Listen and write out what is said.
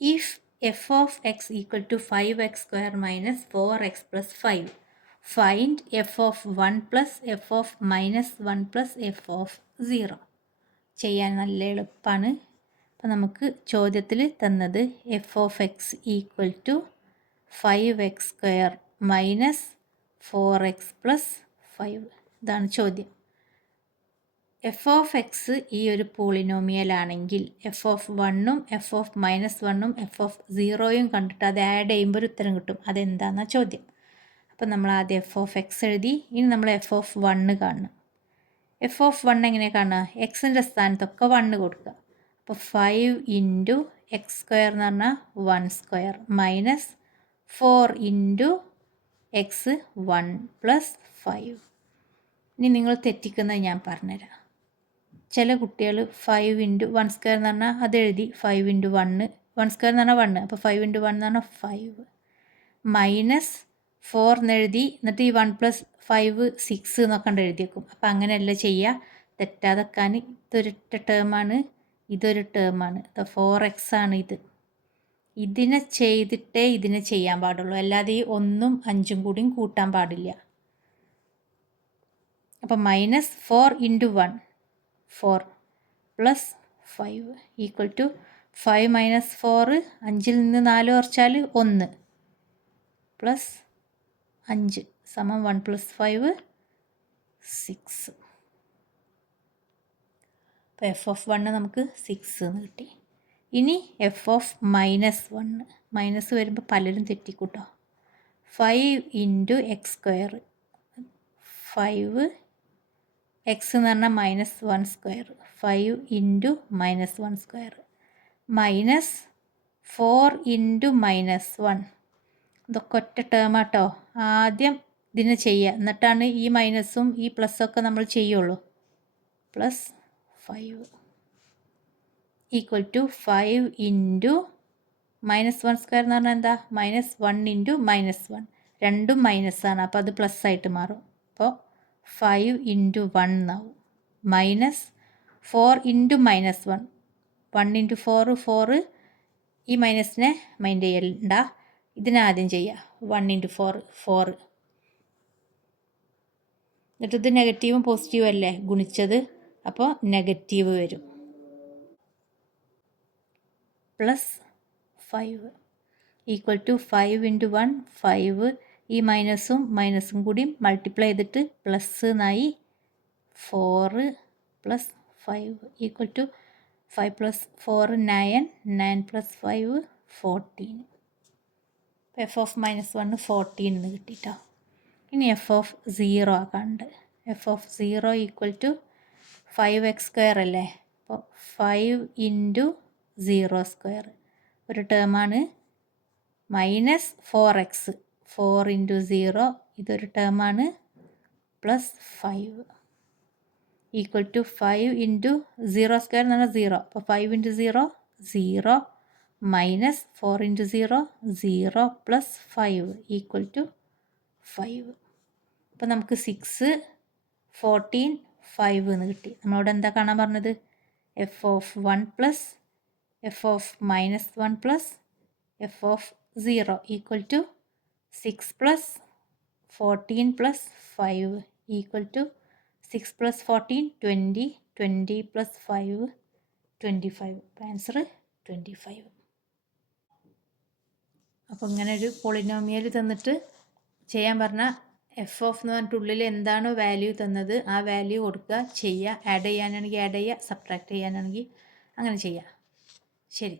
If f of x equal to 5x² minus 4x plus 5 find f of 1 plus f of minus 1 plus f of 0. ചെയ്യാൻ നല്ല എളുപ്പമാണ്. അപ്പോൾ നമുക്ക് ചോദ്യത്തിൽ തന്നത് f of x equal to 5x² minus 4x plus 5. ഇതാണ് ചോദ്യം. F of x ഈ ഒരു പോളിനോമിയലാണെങ്കിൽ എഫ് ഓഫ് 1ഉം എഫ് ഓഫ് -1ഉം എഫ് ഓഫ് 0യും കണ്ടിട്ട് അത് ആഡ് ചെയ്യുമ്പോൾ ഒരു ഉത്തരം കിട്ടും. അതെന്താണെന്ന ചോദ്യം. അപ്പോൾ നമ്മൾ ആദ്യം എഫ് ഓഫ് എക്സ് എഴുതി. ഇനി നമ്മൾ എഫ് ഓഫ് 1 കാണണം. എഫ് ഓഫ് 1 എങ്ങനെ കാണുക? എക്സിൻ്റെ സ്ഥാനത്തൊക്കെ 1 കൊടുക്കുക. അപ്പോൾ 5 ഇൻറ്റു x² എന്ന് പറഞ്ഞാൽ 1² മൈനസ് 4 ഇൻറ്റു എക്സ് 1 പ്ലസ് 5. ഇനി നിങ്ങൾ തെറ്റിക്കുന്നത് ഞാൻ പറഞ്ഞുതരാം. ചില കുട്ടികൾ 5 ഇൻറ്റു 1² എന്ന് പറഞ്ഞാൽ അതെഴുതി 5 ഇൻറ്റു 1 1² എന്ന് പറഞ്ഞാൽ 1 അപ്പോൾ 5 ഇൻറ്റു 1 എന്ന് പറഞ്ഞാൽ 5 മൈനസ് 4 എന്നെഴുതി. എന്നിട്ട് ഈ 1 പ്ലസ് 5 6 എന്നൊക്കെ കണ്ട് എഴുതി വെക്കും. അപ്പോൾ അങ്ങനെയല്ല ചെയ്യുക. തെറ്റാതെക്കാൻ ഇതൊരൊറ്റ ടേമാണ്, ഇതൊരു ടേമാണ്. 4x ആണ് ഇത്. ഇതിനെ ചെയ്തിട്ടേ ഇതിനെ ചെയ്യാൻ പാടുള്ളൂ. അല്ലാതെ ഈ 1ഉം 5ഉം കൂടിയും കൂട്ടാൻ പാടില്ല. അപ്പോൾ minus 4 into 1 4 plus 5 equal to 5 minus 4 5ൽ നിന്ന് 4 കുറച്ചാൽ 1 പ്ലസ് 5 സമം 1 പ്ലസ് 5 6. അപ്പോൾ എഫ് ഓഫ് 1 നമുക്ക് 6 എന്ന് കിട്ടി. ഇനി എഫ് ഓഫ് -1 മൈനസ് വരുമ്പോൾ പലരും തെറ്റിക്കൂട്ടോ. 5 ഇൻറ്റു x². 5 എക്സ് എന്ന് പറഞ്ഞാൽ -1² 5 ഇൻറ്റു -1² മൈനസ് 4 ഇൻറ്റു -1. ഇതൊക്കെ ഒറ്റ ടേമാട്ടോ. ആദ്യം ഇതിനെ ചെയ്യുക, എന്നിട്ടാണ് ഈ മൈനസും ഈ പ്ലസ്സൊക്കെ നമ്മൾ ചെയ്യുള്ളൂ. പ്ലസ് 5 ഈക്വൽ ടു 5 ഇൻറ്റു -1² എന്ന് പറഞ്ഞാൽ എന്താ? -1 ഇൻറ്റു -1 രണ്ടും മൈനസാണ്. അപ്പോൾ അത് പ്ലസ് ആയിട്ട് മാറും. അപ്പോൾ 5 ഇൻറ്റു 1 എന്നാവും. Minus 4 into -1 1 into 4 4. ഈ മൈനസിനെ മൈൻഡ് ചെയ്യണ്ട. ഇതിനാദ്യം ചെയ്യുക. 1 ഇൻറ്റു 4 4. എന്നിട്ട് ഇത് നെഗറ്റീവും പോസിറ്റീവും അല്ലേ ഗുണിച്ചത്, അപ്പോൾ നെഗറ്റീവ് വരും. Plus 5 equal to 5 into 1 5. ഈ മൈനസും കൂടി മൾട്ടിപ്ലൈ ചെയ്തിട്ട് പ്ലസ് എന്നായി 4 plus 5 equal to 5 plus 4 9 9 plus 5 14. F of -1 14 എന്ന് കിട്ടിട്ടോ. ഇനി എഫ് ഓഫ് 0 ആക്കാണ്ട്. F of 0 equal to 5x² അല്ലേ. അപ്പോൾ 5 ഇൻറ്റു 0² ഒരു ടേമാണ്. മൈനസ് 4x 4 ഇൻറ്റു 0 ഇതൊരു ടേമാണ്. പ്ലസ് 5 ഈക്വൽ ടു 5 ഇൻറ്റു 0² എന്ന് പറഞ്ഞാൽ 0. അപ്പോൾ 5 into 0 0 minus 4 into 0 0 plus 5 equal to 5. അപ്പോൾ നമുക്ക് 6 14 5 എന്ന് കിട്ടി. നമ്മളോട് എന്താ കാണാൻ പറഞ്ഞത്? F of 1 plus f of -1 plus f of 0 equal to 6 plus 14 plus 5 equal to 6 plus 14 20 20 plus 5 25. Answer 25. അപ്പോൾ ഇങ്ങനെ ഒരു പോളിനോമിയൽ തന്നിട്ട് ചെയ്യാൻ പറഞ്ഞാൽ എഫ് ഓഫ് എന്ന് പറഞ്ഞിട്ട് ഉള്ളിൽ എന്താണോ വാല്യൂ തന്നത് ആ വാല്യൂ കൊടുക്കുക, ചെയ്യുക. ആഡ് ചെയ്യാനാണെങ്കിൽ ആഡ് ചെയ്യുക, സബ്ട്രാക്ട് ചെയ്യാനാണെങ്കിൽ അങ്ങനെ ചെയ്യുക. ശരി.